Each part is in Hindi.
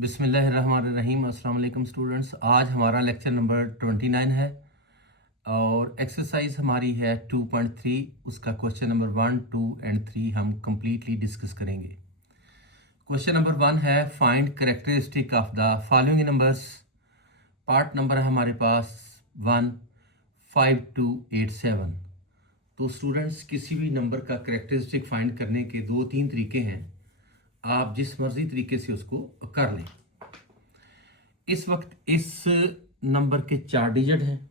बिस्मिल्लाहिर्रहमानिर्रहीम। अस्सलाम वालेकुम स्टूडेंट्स। आज हमारा लेक्चर नंबर 29 है और एक्सरसाइज हमारी है 2.3। उसका क्वेश्चन नंबर 1, 2 एंड 3 हम कंप्लीटली डिस्कस करेंगे। क्वेश्चन नंबर 1 है find characteristic of the following numbers. Part number है हमारे पास 1, 5 to 8, 7। तो स्टूडेंट्स किसी भी नंबर का कैरेक्टरिस्टिक फाइंड करने के 2-3 तरीके हैं, आप जिस मर्जी तरीके से उसको कर लें। इस वक्त इस नंबर के 4 डिजिट हैं।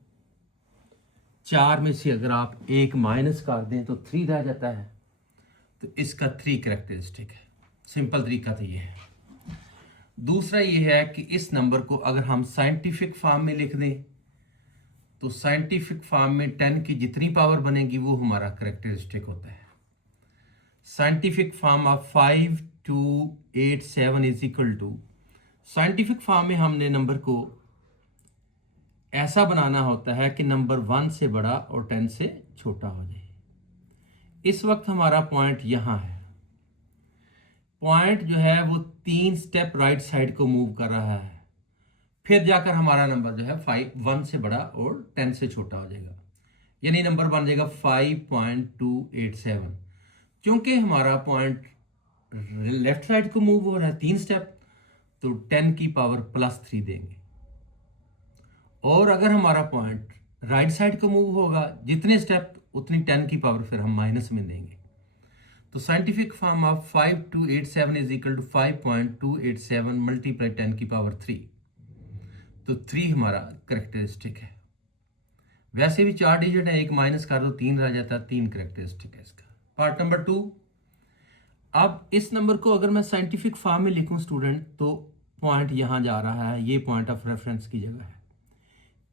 4 में से अगर आप एक माइनस कर दें तो 3 रह जाता है, तो इसका 3 कैरेक्टरिस्टिक है। सिंपल तरीका तो ये है। दूसरा ये है कि इस नंबर को अगर हम साइंटिफिक फॉर्म में लिख दें तो साइंटिफिक फॉर्म में 10 की जितनी पावर बनेगी वो हमारा कैरेक्टरिस्टिक होता है। Scientific form of 5 to 8, 7 is equal to, scientific form में हमने नंबर को ऐसा बनाना होता है कि नंबर 1 से बड़ा और 10 से छोटा हो जाए। इस वक्त हमारा पॉइंट यहाँ है। पॉइंट जो है वो 3 स्टेप राइट साइड को मूव कर रहा है, फिर जाकर हमारा नंबर जो है 1 से बड़ा और 10 से छोटा हो जाएगा, यानी नंबर बन जाएगा 5.287। क्योंकि हमारा पॉइंट लेफ्ट साइड को मूव हो रहा है 3 स्टेप, तो 10 की पावर +3 देंगे। और अगर हमारा पॉइंट राइट साइड को मूव होगा जितने स्टेप उतनी 10 की पावर फिर हम माइनस में देंगे। तो scientific form of 5.287 is equal to 5.287 multiply 10 की पावर 3। तो 3 हमारा कैरेक्टरिस्टिक है। वैसे भी 4 डिजिट है, एक माइनस कर दो 3 रह जाता है। 3 कैरेक्टरिस्टिक है इसका। Part number 2। अब इस नंबर को अगर मैं साइंटिफिक फॉर्म में लिखूं स्टूडेंट, तो पॉइंट यहां जा रहा है, ये पॉइंट ऑफ रेफरेंस की जगह है।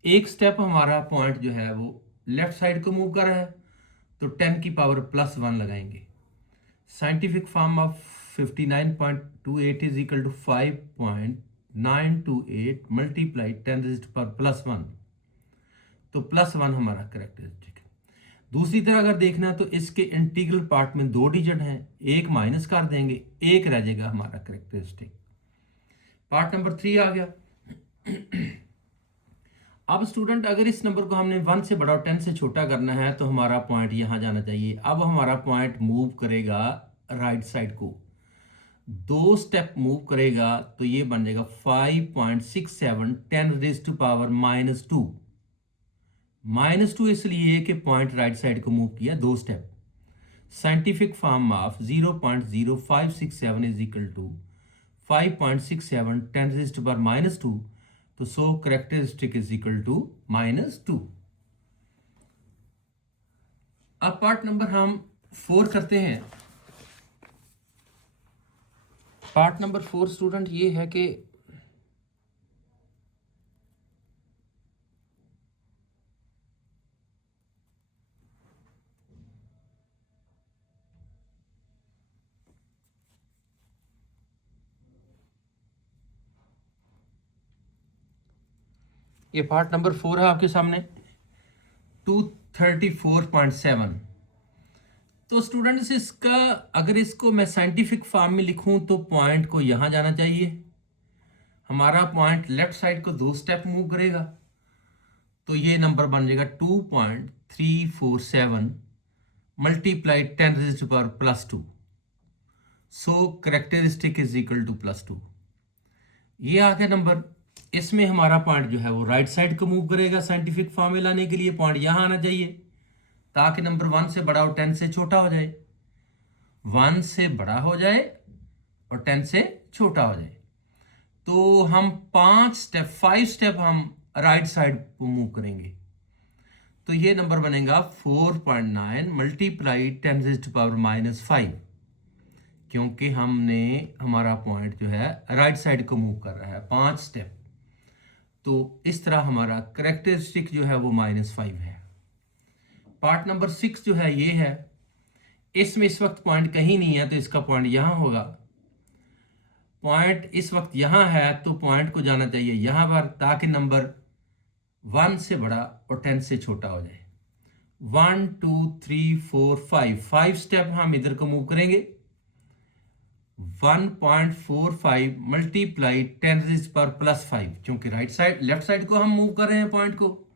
एक स्टेप हमारा पॉइंट जो है वो लेफ्ट साइड को मूव कर रहा है, तो 10 की पावर +1 लगाएंगे। Scientific form of 59.28 is equal to 5.928 multiply 10 raised to power +1, तो +1 हमारा कैरेक्टरिस्टिक है। दूसरी तरह अगर देखना है तो इसके इंटीग्रल पार्ट में 2 डिजिट हैं, एक माइनस कर देंगे, एक रह जाएगा हमारा कैरेक्टरिस्टिक। पार्ट नंबर 3 आ गया। अब स्टूडेंट अगर इस नंबर को हमने 1 से बड़ा और 10 से छोटा करना है तो हमारा पॉइंट यहां जाना चाहिए। अब हमारा पॉइंट मूव करेगा राइट साइड को, 2 स्टेप मूव करेगा, तो ये बन जाएगा 5.67 10 raised to power -2। -2 इसलिए कि पॉइंट राइट साइड को मूव किया 2 step. Scientific form of 0.0567 is equal to 5.67 10 raised to power -2, तो so characteristic is equal to -2। अब पार्ट नंबर हम 4 करते हैं। पार्ट नंबर 4 स्टूडेंट ये है कि ये पार्ट नंबर 4 है आपके सामने 234.7। तो स्टूडेंट्स इसका अगर इसको मैं साइंटिफिक फॉर्म में लिखूं तो पॉइंट को यहां जाना चाहिए। हमारा पॉइंट लेफ्ट साइड को 2 स्टेप मूव करेगा, तो ये नंबर बन जाएगा 2.347 multiply 10 raised to power +2, so characteristic is equal to +2। ये आ गया नंबर। इसमें हमारा पॉइंट जो है वो राइट साइड को मूव करेगा। साइंटिफिक फॉर्म में लाने के लिए पॉइंट यहां आना चाहिए ताकि नंबर 1 से बड़ा और 10 से छोटा हो जाए, 1 से बड़ा हो जाए और 10 से छोटा हो जाए। तो हम 5 स्टेप हम राइट साइड को मूव करेंगे, तो ये नंबर बनेगा 4.9 मल्टीप्लाई 10 raised to power -5, क्योंकि हमने हमारा पॉइंट जो है राइट साइड को मूव कर रहा है 5 स्टेप। तो इस तरह हमारा कैरेक्टरिस्टिक जो है वो -5 है। पार्ट नंबर 6 जो है ये है, इसमें इस वक्त पॉइंट कहीं नहीं है, तो इसका पॉइंट यहां होगा। पॉइंट इस वक्त यहां है तो पॉइंट को जाना चाहिए यहां पर ताकि नंबर 1 से बड़ा और 10 से छोटा हो जाए। 1 2 3 4 5 स्टेप हम इधर को मूव करेंगे, 1.45 मल्टीप्लाई 10⁻+5, क्योंकि राइट साइड लेफ्ट साइड को हम मूव कर रहे हैं, पॉइंट को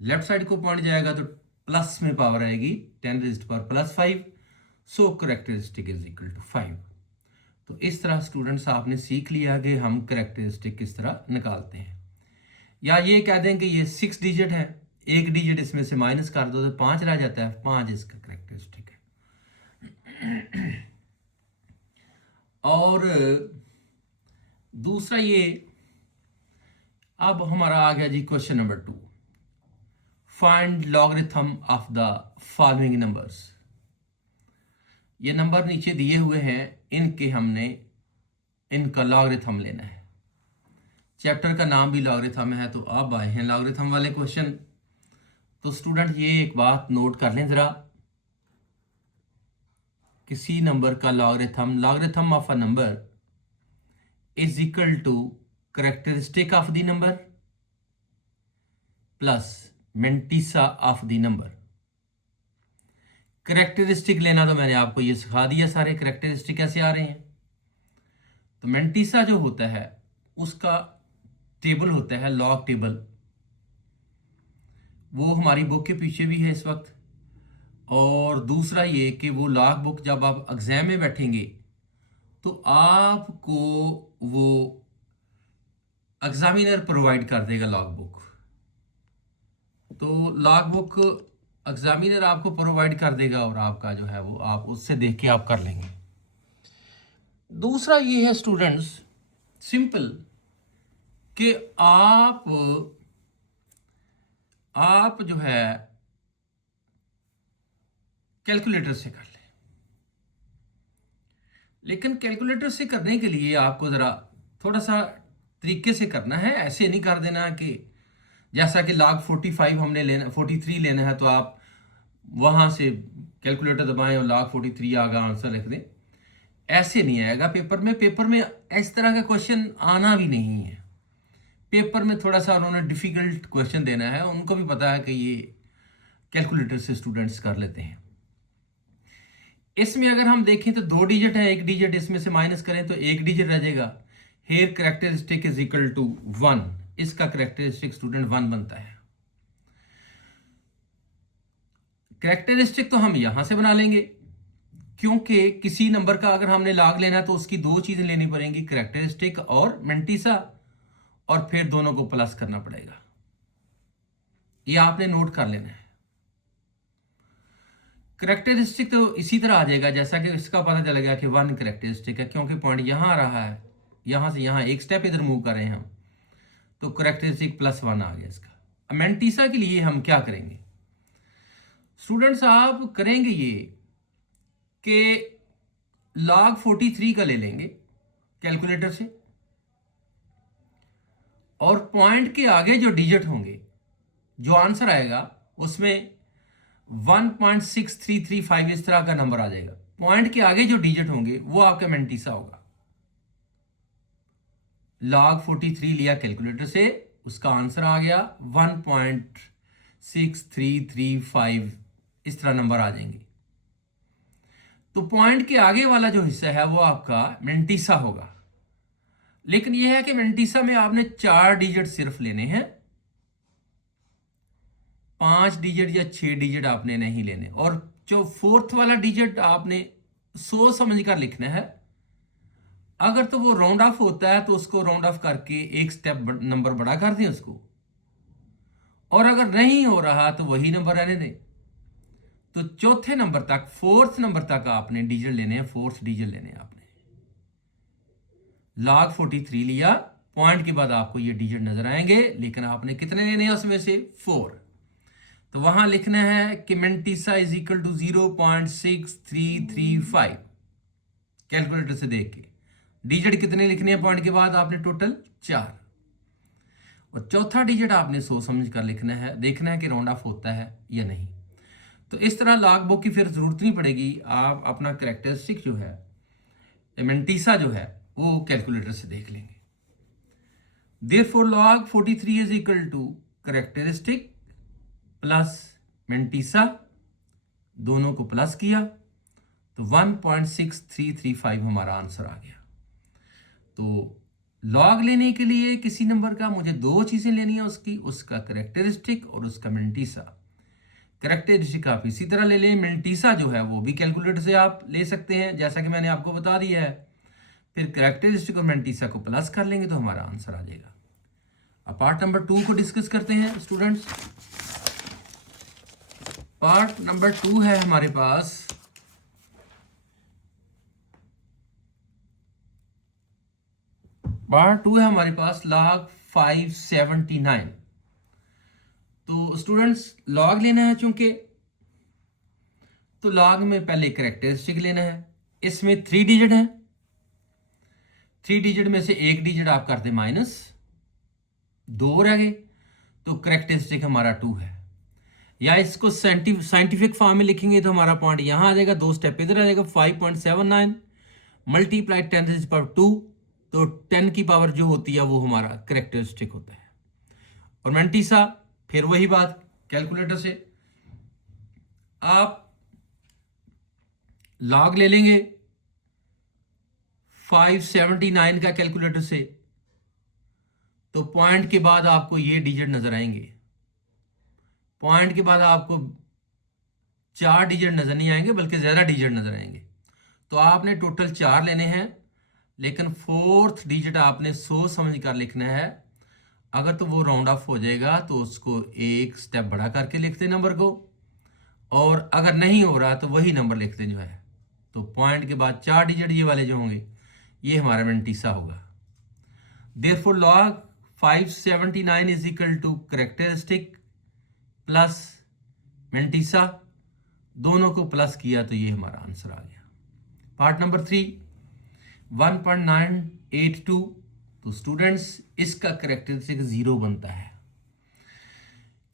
लेफ्ट साइड को पॉइंट जाएगा तो प्लस में पावर आएगी 10⁻+5, सो करेक्टरिस्टिक इज इक्वल टू 5। तो इस तरह स्टूडेंट्स आपने सीख लिया कि हम करेक्टरिस्टिक किस तरह निकालते हैं। या ये कह दें कि ये 6 डिजिट है, एक डिजिट इसमें से माइनस कर दो तो 5 रह जाता है, 5 इसका करेक्टरिस्टिक है। और दूसरा ये, अब हमारा आ गया जी question number 2, find logarithm of the following numbers. ये नंबर नीचे दिए हुए हैं, इनके हमने इनका लॉगरिथम लेना है। चैप्टर का नाम भी लॉगरिथम है, तो अब आए हैं लॉगरिथम वाले क्वेश्चन। तो स्टूडेंट ये एक बात नोट कर लें ज़रा, किसी नंबर का logarithm of a number is equal to characteristic of the number plus mantissa of the number. Characteristic लेना तो मैंने आपको ये सिखा दिया, सारे करेक्टरिस्टिक कैसे आ रहे हैं। तो मेंटिसा जो होता है उसका टेबल होता है लॉग टेबल, वो हमारी बुक के पीछे भी है इस वक्त। और दूसरा ये कि वो लॉग बुक जब आप एग्जाम में बैठेंगे तो आपको वो एग्जामिनर प्रोवाइड कर देगा लॉग बुक। तो लॉग बुक एग्जामिनर आपको प्रोवाइड कर देगा और आपका जो है वो आप उससे देख के आप कर लेंगे। दूसरा ये है स्टूडेंट्स सिंपल कि आप जो है कैलकुलेटर से कर लें, लेकिन कैलकुलेटर से करने के लिए आपको ज़रा थोड़ा सा तरीके से करना है। ऐसे नहीं कर देना कि जैसा कि log 45 हमने लेना, 43 लेना है तो आप वहाँ से कैलकुलेटर दबाएं और log 43 आगा आंसर लिख दें, ऐसे नहीं आएगा पेपर में। पेपर में इस तरह का क्वेश्चन आना भी नहीं है। पेपर में थोड़ा सा उन्होंने डिफ़िकल्ट क्वेश्चन देना है, उनको भी पता है कि ये कैलकुलेटर से स्टूडेंट्स कर लेते हैं। इसमें अगर हम देखें तो 2 डिजिट है, एक डिजिट इसमें से माइनस करें तो एक डिजिट रह जाएगा। Here characteristic is equal to 1, इसका करेक्टरिस्टिक स्टूडेंट 1 बनता है। करेक्टरिस्टिक तो हम यहां से बना लेंगे, क्योंकि किसी नंबर का अगर हमने लॉग लेना है तो उसकी 2 चीजें लेनी पड़ेंगी, करेक्टरिस्टिक और मेंटिसा, और फिर दोनों को प्लस करना पड़ेगा। ये आपने नोट कर लेना है। करेक्टरिस्टिक तो इसी तरह आ जाएगा जैसा कि इसका पता चलेगा कि 1 करेक्टरिस्टिक है, क्योंकि पॉइंट यहां आ रहा है, यहां से यहां एक स्टेप इधर मूव कर रहे हैं हम, तो करेक्टरिस्टिक +1 आ गया इसका। मेंटिसा के लिए हम क्या करेंगे स्टूडेंट्स, आप करेंगे ये कि log 43 का ले लेंगे कैलकुलेटर से, और पॉइंट के आगे जो डिजिट होंगे, जो आंसर आएगा उसमें 1.6335 इस तरह का नंबर आ जाएगा। पॉइंट के आगे जो डिजिट होंगे वो आपका मेंटिसा होगा। log 43 लिया कैलकुलेटर से, उसका आंसर आ गया 1.6335, इस तरह नंबर आ जाएंगे। तो पॉइंट के आगे वाला जो हिस्सा है वो आपका मेंटिसा होगा। लेकिन यह है कि मेंटिसा में आपने 4 डिजिट सिर्फ लेने हैं, 5 डिजिट या 6 डिजिट आपने नहीं लेने। और जो 4th वाला डिजिट आपने सोच समझ कर लिखना है। अगर तो वो राउंड ऑफ होता है तो उसको राउंड ऑफ करके एक स्टेप नंबर बड़ा कर दें उसको, और अगर नहीं हो रहा तो वही नंबर रहने दें। तो चौथे नंबर तक, 4th नंबर तक आपने डिजिट लेने हैं, 4th डिजिट लेने हैं आपने। log 43 लिया, पॉइंट के बाद आपको ये डिजिट नजर आएंगे, लेकिन आपने कितने लेने हैं उसमें से 4। तो वहां लिखना है कि mantissa is equal to 0.6335 calculator से देख के। डिजिट कितने लिखने हैं पॉइंट के बाद आपने, टोटल 4, और चौथा डिजिट आपने सोच समझ कर लिखना है, देखना है कि राउंड ऑफ होता है या नहीं। तो इस तरह लॉग बुक की फिर जरूरत नहीं पड़ेगी, आप अपना करेक्टरिस्टिक जो है, मेंटिसा जो है, वो कैलकुलेटर से देख लेंगे। Therefore log 43 is equal to characteristic plus mantissa, दोनों को प्लस किया तो 1.6335 हमारा आंसर आ गया। तो लॉग लेने के लिए किसी नंबर का मुझे दो चीज़ें लेनी है, उसका करेक्टरिस्टिक और उसका मिंटीसा। करेक्टरिस्टिक आप इसी तरह ले लें, मिंटीसा जो है वो भी कैलकुलेटर से आप ले सकते हैं जैसा कि मैंने आपको बता दिया है। फिर करेक्टरिस्टिक और मिंटीसा को प्लस कर लेंगे तो हमारा आंसर आ जाएगा। अब पार्ट नंबर 2 को डिस्कस करते हैं स्टूडेंट्स। पार्ट नंबर 2 है हमारे पास log 579। तो स्टूडेंट्स लॉग लेना है चूंकि, तो लॉग में पहले करेक्टरिस्टिक लेना है। इसमें 3 डिजिट है, 3 डिजिट में से एक डिजिट आप करते -2 रह गए, तो करेक्टरिस्टिक हमारा 2 है। या इसको साइंटिफिक फॉर्म में लिखेंगे तो हमारा पॉइंट यहां आ जाएगा, 2 स्टेप इधर आ जाएगा। 5.79 मल्टीप्लाई 10⁻², तो 10 की पावर जो होती है वो हमारा करेक्टरिस्टिक होता है। और मिंटीसा फिर वही बात, कैलकुलेटर से आप लॉग ले लेंगे 579 का कैलकुलेटर से, तो पॉइंट के बाद आपको ये डिजिट नजर आएंगे। पॉइंट के बाद आपको 4 डिजिट नजर नहीं आएंगे बल्कि ज्यादा डिजिट नजर आएंगे। तो आपने टोटल 4 लेने हैं, लेकिन 4th डिजिट आपने सोच समझ कर लिखना है। अगर तो वो राउंड ऑफ हो जाएगा तो उसको एक स्टेप बढ़ा करके लिखते नंबर को, और अगर नहीं हो रहा तो वही नंबर लिखते जो है। तो पॉइंट के बाद 4 डिजिट ये वाले जो होंगे ये हमारा मिंटीसा होगा। Therefore log 579 is equal to characteristic plus mantissa, दोनों को प्लस किया तो ये हमारा आंसर आ गया। Part number 3 1.982। तो स्टूडेंट्स इसका करेक्टरिस्टिक 0 बनता है,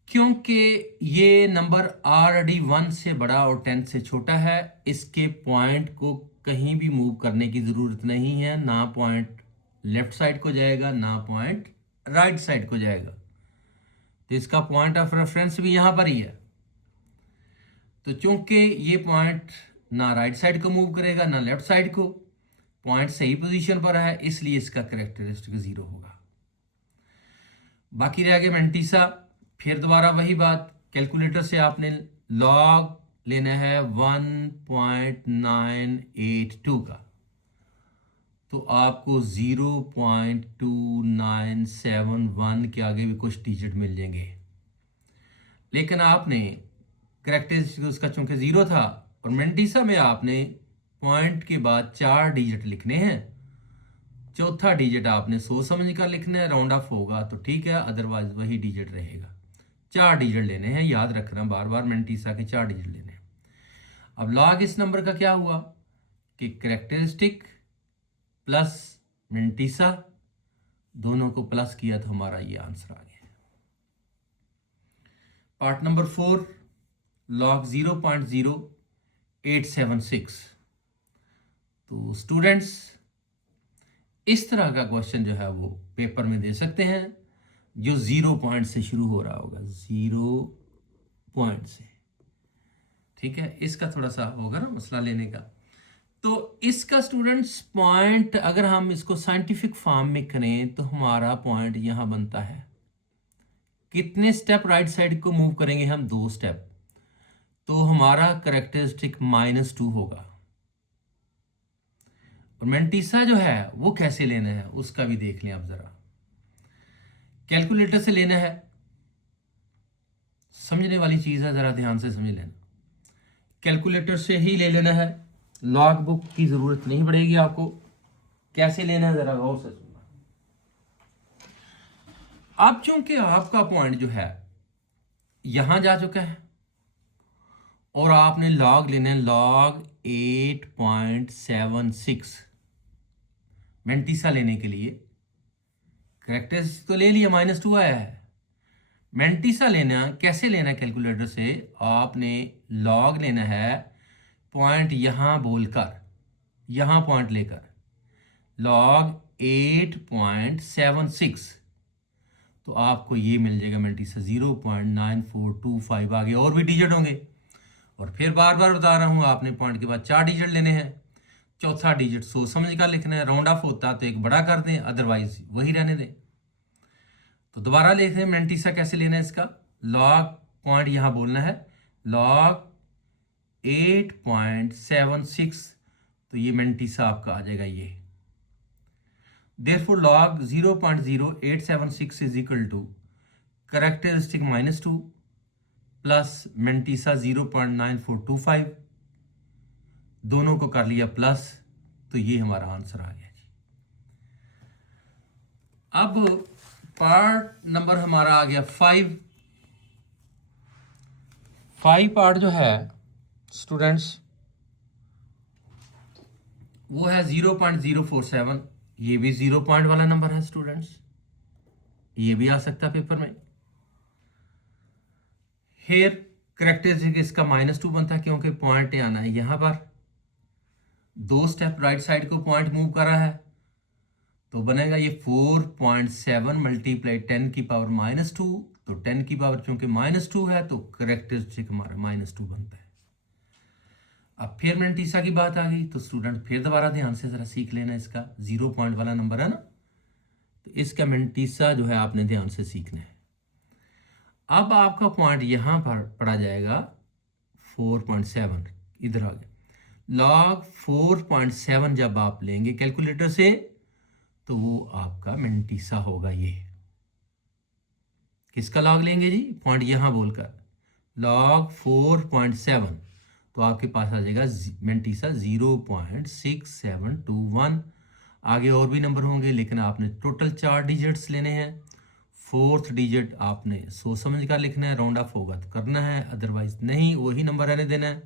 क्योंकि ये नंबर ऑलरेडी 1 से बड़ा और 10 से छोटा है। इसके पॉइंट को कहीं भी मूव करने की ज़रूरत नहीं है, ना पॉइंट लेफ्ट साइड को जाएगा ना पॉइंट राइट साइड को जाएगा। तो इसका पॉइंट ऑफ रेफरेंस भी यहाँ पर ही है। तो चूंकि ये पॉइंट ना राइट साइड को मूव करेगा ना लेफ्ट साइड को, पॉइंट सही पोजीशन पर है, इसलिए इसका करेक्टरिस्टिक 0 होगा। बाकी रह गया मिंटीसा। फिर दोबारा वही बात, कैलकुलेटर से आपने लॉग लेना है 1.982 का, तो आपको 0.2971 के आगे भी कुछ डिजिट मिल जाएंगे। लेकिन आपने करेक्टरिस्टिक उसका चूंकि 0 था, और मिंटीसा में आपने पॉइंट के बाद 4 डिजिट लिखने हैं। चौथा डिजिट आपने सोच समझ कर लिखना है, राउंड ऑफ होगा तो ठीक है, अदरवाइज वही डिजिट रहेगा। 4 डिजिट लेने हैं, याद रखना बार बार, मिंटीसा के 4 डिजिट लेने हैं। अब लॉग इस नंबर का क्या हुआ कि करेक्टरिस्टिक प्लस मिंटीसा, दोनों को प्लस किया तो हमारा ये आंसर आ गया। Part number 4 log 0.0876। तो स्टूडेंट्स इस तरह का क्वेश्चन जो है वो पेपर में दे सकते हैं, जो 0 पॉइंट से शुरू हो रहा होगा, 0 पॉइंट से। ठीक है, इसका थोड़ा सा होगा ना मसला लेने का। तो इसका स्टूडेंट्स पॉइंट अगर हम इसको साइंटिफिक फॉर्म में करें तो हमारा पॉइंट यहां बनता है। कितने स्टेप राइट साइड को मूव करेंगे हम? 2 स्टेप, तो हमारा करेक्टरिस्टिक -2 होगा। और मिंटीसा जो है वो कैसे लेना है उसका भी देख लें आप जरा। कैलकुलेटर से लेना है, समझने वाली चीज है, जरा ध्यान से समझ लेना। कैलकुलेटर से ही ले लेना है, लॉग बुक की जरूरत नहीं पड़ेगी आपको। कैसे लेना है जरा गौर से सुनना। अब चूंकि आपका पॉइंट जो है यहां जा चुका है और आपने लॉग लेना है log 8.76। मिंटीसा लेने के लिए करेक्टरिस्टिक तो ले लिया, -2 आया है। मिंटीसा लेना कैसे लेना है? कैलकुलेटर से आपने लॉग लेना है पॉइंट यहां बोलकर, यहां पॉइंट लेकर, log 8.76, तो आपको ये मिल जाएगा मिंटीसा 0.9425। आगे और भी डिजिट होंगे, और फिर बार बार बता रहा हूँ, आपने पॉइंट के बाद 4 डिजिट लेने हैं, चौथा डिजिट सोच समझ कर लिखना है। राउंड ऑफ होता तो एक बड़ा कर दें, अदरवाइज वही रहने दें। तो दोबारा लिख रहे हैं मेंटीसा कैसे लेना है इसका। लॉग पॉइंट यहाँ बोलना है लॉग 8.76, तो ये मेंटीसा आपका आ जाएगा ये। Therefore log 0.0876 is equal to characteristic -2 plus mantissa 0.9425, दोनों को कर लिया प्लस, तो ये हमारा आंसर आ गया जी। अब पार्ट नंबर हमारा आ गया 5 पार्ट जो है स्टूडेंट्स वो है 0.047, ये भी 0 पॉइंट वाला नंबर है स्टूडेंट्स, ये भी आ सकता है पेपर में। हेयर करेक्टरिस्टिक इसका -2 बनता है क्योंकि पॉइंट आना है यहाँ पर, 2 स्टेप राइट साइड को पॉइंट मूव कर रहा है, तो बनेगा ये 4.7 मल्टीप्लाई 10 की पावर -2, तो 10 की पावर चूंकि -2 है तो करेक्टरिस्टिक हमारा -2 बनता है। अब फिर मेंटीसा की बात आ गई, तो स्टूडेंट फिर दोबारा ध्यान से जरा सीख लेना, इसका 0 पॉइंट वाला नंबर है ना, तो इसका मेंटीसा जो है आपने ध्यान से सीखना है। अब आपका पॉइंट यहां पर पड़ा जाएगा 4.7, इधर आ गया। लॉग 4.7 जब आप लेंगे कैलकुलेटर से तो वो आपका मेंटीसा होगा। ये किसका लॉग लेंगे जी, पॉइंट यहां बोलकर लॉग 4.7, तो आपके पास आ जाएगा मेंटीसा 0.6721। आगे और भी नंबर होंगे लेकिन आपने टोटल 4 डिजिट्स लेने हैं, 4th डिजिट आपने सोच समझ कर लिखना है, राउंड ऑफ होगा तो करना है, अदरवाइज नहीं, वही नंबर रहने देना है।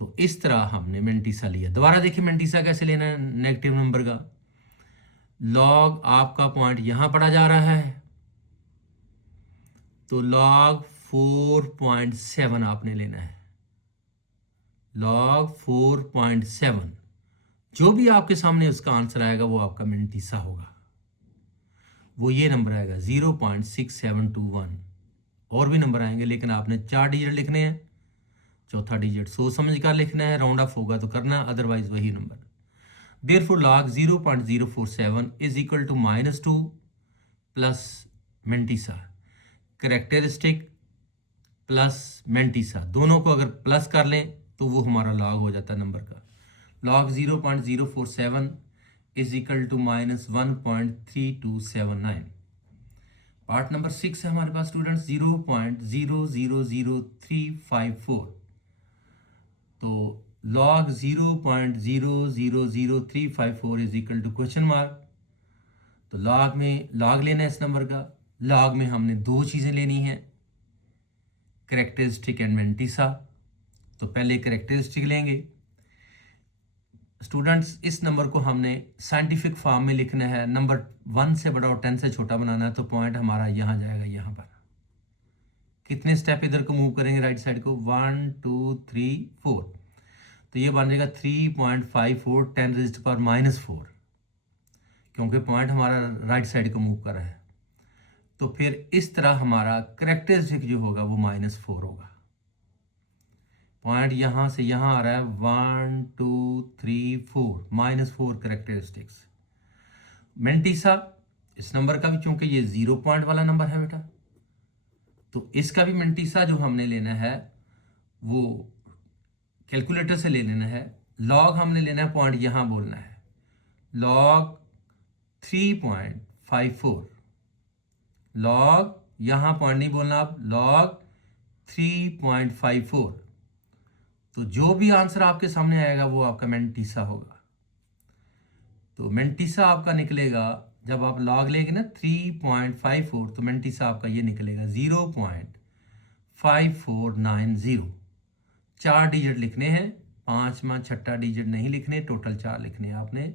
तो इस तरह हमने मेंटीसा लिया। दोबारा देखिए मेंटीसा कैसे लेना है नेगेटिव नंबर का। लॉग आपका पॉइंट यहां पड़ा जा रहा है, तो लॉग 4.7 आपने लेना है। लॉग 4.7 जो भी आपके सामने उसका आंसर आएगा वो आपका मेंटीसा होगा, वो ये नंबर आएगा 0.6721। और भी नंबर आएंगे लेकिन आपने 4 डिजिट लिखने हैं, चौथा डिजिट सोच समझ कर लिखना है, राउंड ऑफ होगा तो करना, अदरवाइज वही number. Therefore log 0.047 is equal to -2 plus mantissa, characteristic plus mantissa, दोनों को अगर प्लस कर लें तो वो हमारा लॉग हो जाता है नंबर का। Log 0.047 is equal to -1.3279। Part number 6 है हमारे पास स्टूडेंट्स 0.000354, तो log 0.000354 is equal to question mark. तो लॉग में लॉग लेना है इस नंबर का। लॉग में हमने 2 चीज़ें लेनी हैं, करेक्टरिस्टिक एंड मेंटीसा। तो पहले करेक्टरिस्टिक लेंगे स्टूडेंट्स, इस नंबर को हमने साइंटिफिक फॉर्म में लिखना है, नंबर 1 से बड़ा और 10 से छोटा बनाना है, तो पॉइंट हमारा यहाँ जाएगा, यहाँ पर कितने स्टेप इधर को मूव करेंगे राइट साइड को, 1 2 3 4, तो ये बन जाएगा 3.54 10⁻⁻⁴, क्योंकि पॉइंट हमारा राइट साइड को मूव कर रहा है। तो फिर इस तरह हमारा करेक्टरिस्टिक जो होगा वो -4 होगा। पॉइंट यहाँ से यहाँ आ रहा है 1 2 3 4, -4 करेक्टरिस्टिक्स। मेंटीसा इस नंबर का भी, चूंकि ये 0 पॉइंट वाला नंबर है बेटा, तो इसका भी मेंटीसा जो हमने लेना है वो कैलकुलेटर से ले लेना है। लॉग हमने लेना है, पॉइंट यहाँ बोलना है लॉग 3.54, लॉग यहाँ पॉइंट नहीं बोलना, आप लॉग 3.54, तो जो भी आंसर आपके सामने आएगा वो आपका मेंटीसा होगा। तो मेंटीसा आपका निकलेगा, जब आप लॉग लेंगे ना 3.54, तो मेंटीसा आपका ये निकलेगा 0.5490। 4 डिजिट लिखने हैं, 5वां 6ठा डिजिट नहीं लिखने, टोटल 4 लिखने हैं आपने।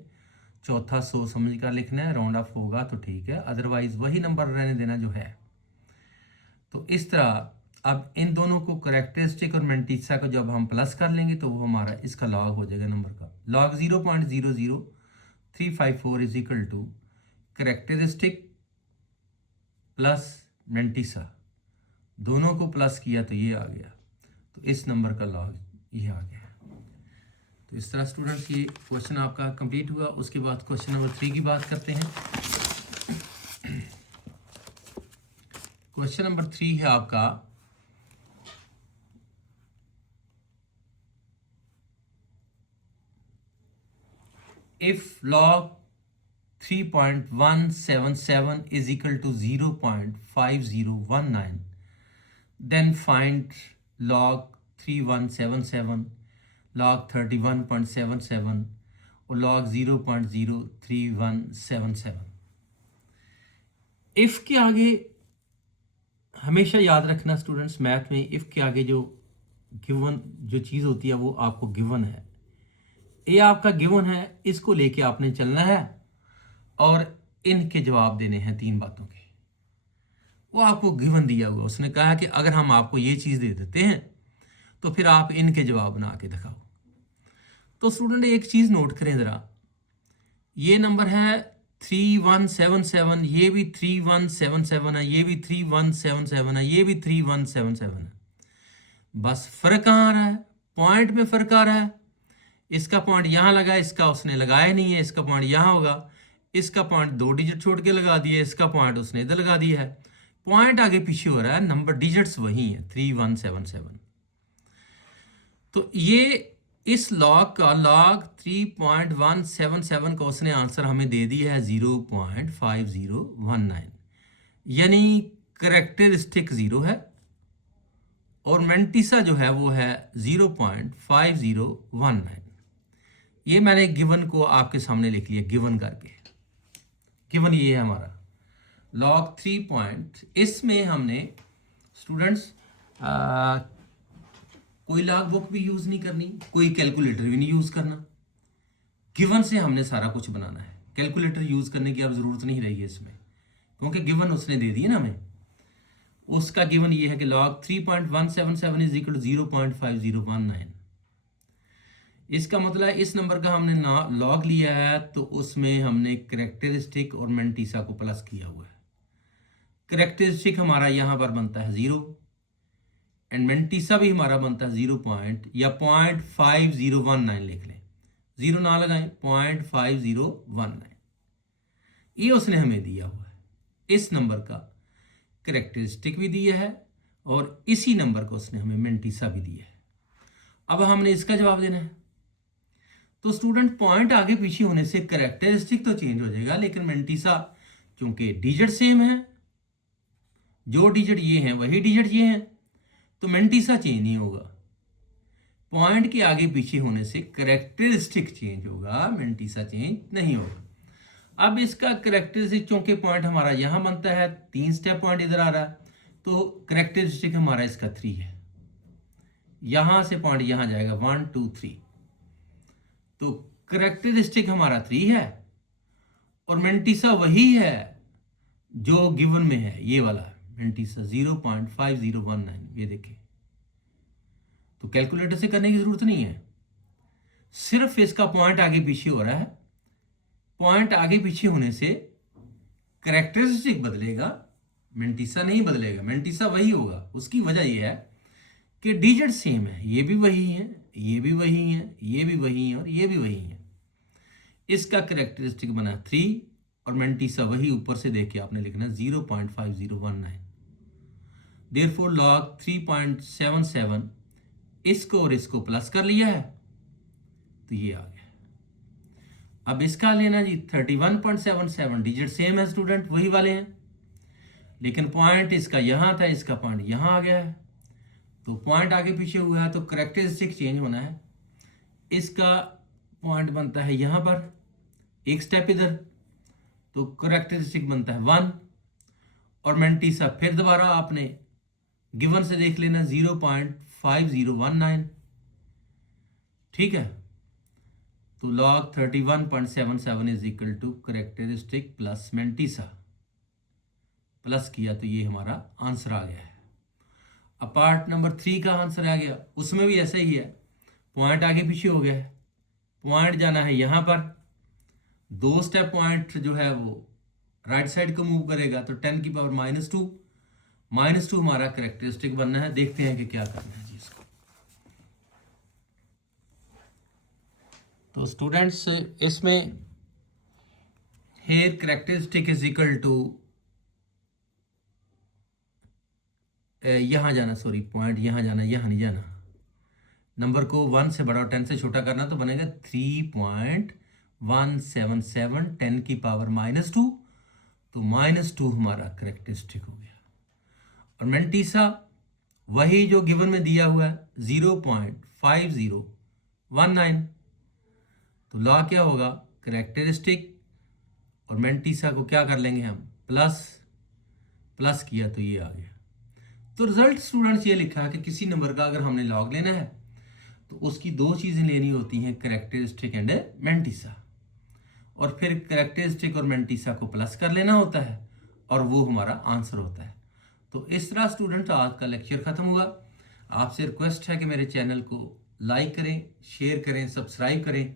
चौथा सोच समझ कर लिखना है, राउंड ऑफ होगा तो ठीक है, अदरवाइज वही नंबर रहने देना जो है। तो इस तरह अब इन दोनों को करेक्टरिस्टिक और मेंटीसा को जब हम प्लस कर लेंगे तो वो हमारा इसका लॉग हो जाएगा नंबर का। Log 0.00354 is equal to characteristic plus mantissa, दोनों को प्लस किया तो ये आ गया। तो इस नंबर का लॉग ये आ गया। तो इस तरह स्टूडेंट्स ये क्वेश्चन आपका कंप्लीट हुआ। उसके बाद क्वेश्चन नंबर 3 की बात करते हैं। क्वेश्चन नंबर 3 है आपका if log 3.177 is equal to 0.5019, then find log 3177, log 31.77 और log 0.03177। इफ के आगे हमेशा याद रखना स्टूडेंट्स, मैथ में इफ के आगे जो गिवन जो चीज़ होती है वो आपको गिवन है। ये आपका गिवन है, इसको लेके आपने चलना है और इनके जवाब देने हैं 3 बातों के। वो आपको गिवन दिया हुआ, उसने कहा कि अगर हम आपको ये चीज़ दे देते हैं तो फिर आप इनके जवाब बना के दिखाओ। तो स्टूडेंट एक चीज़ नोट करें ज़रा, ये नंबर है 3177, ये भी 3177 है, ये भी 3177 है, ये भी 3177 है। बस फ़र्क कहाँ आ रहा है? पॉइंट में फ़र्क आ रहा है। इसका पॉइंट यहाँ लगा, इसका उसने लगाया नहीं है, इसका पॉइंट यहाँ होगा, इसका पॉइंट 2 डिजिट छोड़ के लगा दिया, इसका पॉइंट उसने इधर लगा दिया है। पॉइंट आगे पीछे हो रहा है, नंबर डिजिट्स वही है 3177। तो ये इस लॉग का लॉग 3.177 का उसने आंसर हमें दे दिया है 0.5019, यानी करेक्टरिस्टिक 0 है और मेंटिसा जो है वो है 0.5019। ये मैंने गिवन को आपके सामने लिख लिया, गिवन करके। गिवन ये है हमारा लॉग 3 इसमें हमने स्टूडेंट्स कोई लॉग बुक भी यूज़ नहीं करनी, कोई कैलकुलेटर भी नहीं यूज़ करना। गिवन से हमने सारा कुछ बनाना है, कैलकुलेटर यूज़ करने की अब ज़रूरत नहीं रही है इसमें, क्योंकि गिवन उसने दे दी है ना हमें। उसका गिवन ये है कि log 3.177 इज इक्वल टू 0.5019। इसका मतलब इस नंबर का हमने लॉग लिया है तो उसमें हमने करेक्टरिस्टिक और मेंटिसा को प्लस किया हुआ है। करेक्टरिस्टिक हमारा यहाँ पर बनता है 0 एंड मेंटिसा भी हमारा बनता है 0.5019 लिख लें, 0 ना लगाएं, 0.5019। ये उसने हमें दिया हुआ है। इस नंबर का करेक्टरिस्टिक भी दिया है और इसी नंबर को उसने हमें मेंटिसा भी दिया है। अब हमने इसका जवाब देना है। तो स्टूडेंट पॉइंट आगे पीछे होने से करेक्टरिस्टिक तो चेंज हो जाएगा, लेकिन मेंटिसा चूंकि डिजिट सेम है, जो डिजिट ये हैं वही डिजिट ये हैं, तो मेंटिसा चेंज नहीं होगा। पॉइंट के आगे पीछे होने से करेक्टरिस्टिक चेंज होगा, मेंटिसा चेंज नहीं होगा। अब इसका करेक्टरिस्टिक चूंकि पॉइंट हमारा यहाँ बनता है, 3 स्टेप पॉइंट इधर आ रहा है, तो करेक्टरिस्टिक हमारा इसका 3 है। यहाँ से पॉइंट यहाँ जाएगा 1 2 3, तो करेक्टरिस्टिक हमारा 3 है और मेंटिसा वही है जो गिवन में है, ये वाला मेंटिसा 0.5019। ये देखिए, तो कैलकुलेटर से करने की जरूरत नहीं है, सिर्फ इसका पॉइंट आगे पीछे हो रहा है। पॉइंट आगे पीछे होने से करेक्टरिस्टिक बदलेगा, मेंटिसा नहीं बदलेगा, मेंटिसा वही होगा। उसकी वजह यह है कि डिजिट सेम है, ये भी वही है, ये भी वही है, ये भी वही है और ये भी वही है। इसका करेक्टरिस्टिक बना 3 और मेंटिसा वही ऊपर से देख के आपने लिखना 0.5019। देयरफॉर लॉग 3.77 इसको और इसको प्लस कर लिया है तो ये आ गया। अब इसका लेना जी 31.77, डिजिट सेम है स्टूडेंट, वही वाले हैं, लेकिन पॉइंट इसका यहाँ था, इसका पॉइंट यहाँ आ गया है, तो पॉइंट आगे पीछे हुआ है तो करेक्टरिस्टिक चेंज होना है। इसका पॉइंट बनता है यहाँ पर, एक स्टेप इधर, तो करेक्टरिस्टिक बनता है 1 और मेंटिसा फिर दोबारा आपने गिवन से देख लेना 0.5019। ठीक है, तो log 31.77 is equal to characteristic plus mantissa, plus किया तो ये हमारा आंसर आ गया है। अब पार्ट नंबर 3 का आंसर आ गया, उसमें भी ऐसा ही है, पॉइंट आगे पीछे हो गया है। पॉइंट जाना है यहाँ पर, 2 स्टेप पॉइंट जो है वो राइट साइड को मूव करेगा, तो 10 की पावर -2 हमारा करेक्टरिस्टिक बनना है। देखते हैं कि क्या करना है जी इसको। तो स्टूडेंट्स इसमें here characteristic is equal to, यहाँ जाना, सॉरी पॉइंट यहाँ जाना, यहाँ नहीं जाना, नंबर को 1 से बड़ा और 10 से छोटा करना, तो बनेगा 3.177 10 की पावर -2, तो -2 हमारा करेक्टरिस्टिक हो गया। और मेंटिसा वही जो गिवन में दिया हुआ है 0.5019, तो लॉ क्या होगा, करेक्टरिस्टिक और मेंटिसा को क्या कर लेंगे हम, प्लस किया तो ये आ गया। तो रिजल्ट स्टूडेंट्स ये लिखा है कि किसी नंबर का अगर हमने लॉग लेना है तो उसकी दो चीज़ें लेनी होती हैं, करेक्टरिस्टिक एंड मेंटिसा, और फिर करेक्टरिस्टिक और मेंटिसा को प्लस कर लेना होता है और वो हमारा आंसर होता है। तो इस तरह स्टूडेंट आज का लेक्चर ख़त्म हुआ। आपसे रिक्वेस्ट है कि मेरे चैनल को लाइक करें, शेयर करें, सब्सक्राइब करें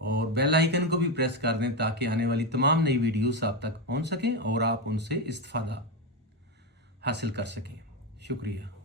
और बेल आइकन को भी प्रेस कर दें ताकि आने वाली तमाम नई वीडियोस आप तक पहुंच सकें और आप उनसे इस्तिफादा हासिल कर सकें। शुक्रिया।